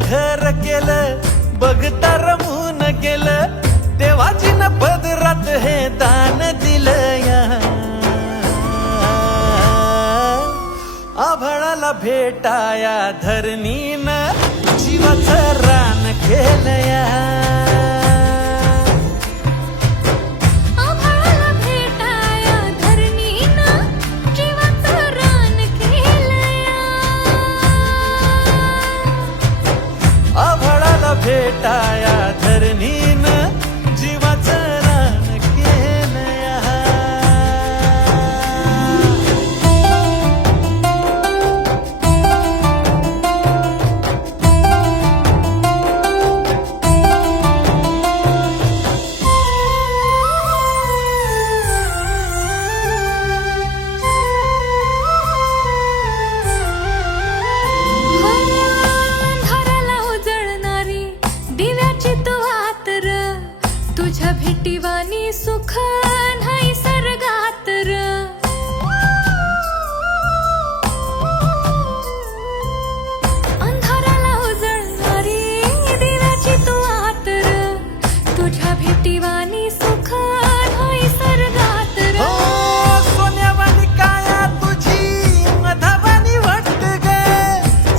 घर केलं बघता रमून गेलं, देवाजीनं पदरात हे दान दिलं या. आभाळाला भेटाया धरणीनं जीवाचं रान केलं या. भेटाया धरणीनं जीवाचं रान केलं या. तुझ्या भेटीवानी सुख नाही सर्गात र. अंधाराला उजळणारी दिव्याची तू आत र. तुझ्या भेटीवानी सुख नाही सर्गात र. सोन्यावानी काया तुझी मधावानी वाटत ग.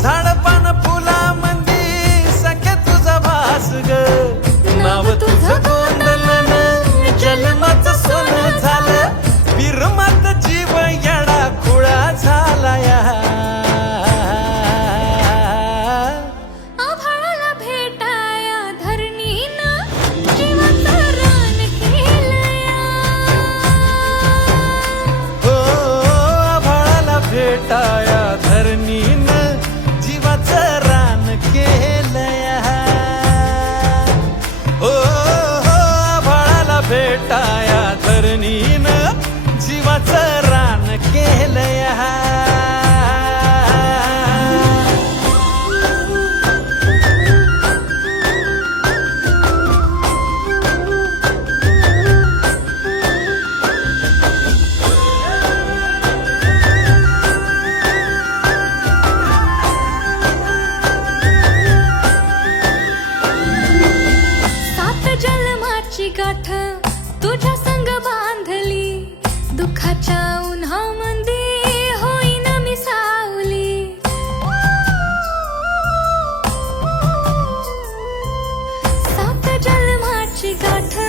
झाडपान फुला मंदी सख्या तुझा भास ग. नाव तुझं जन्माचं सोनं झालं, विरमात जीव येडा खुळा झाला या. आभाळाला भेटाया धरणीनं जीवाचं रान केलं या. हो आभाळाला भेटाया धरणीनं जीवाचं रान केलं या. हो भेटाया धरणीनं जीवाचं रान केलं या. गाठ तुझ्या संग बांधली, दुःखाच्या उन्हामंदी होईन मी सावली. सात जन्माची गाठ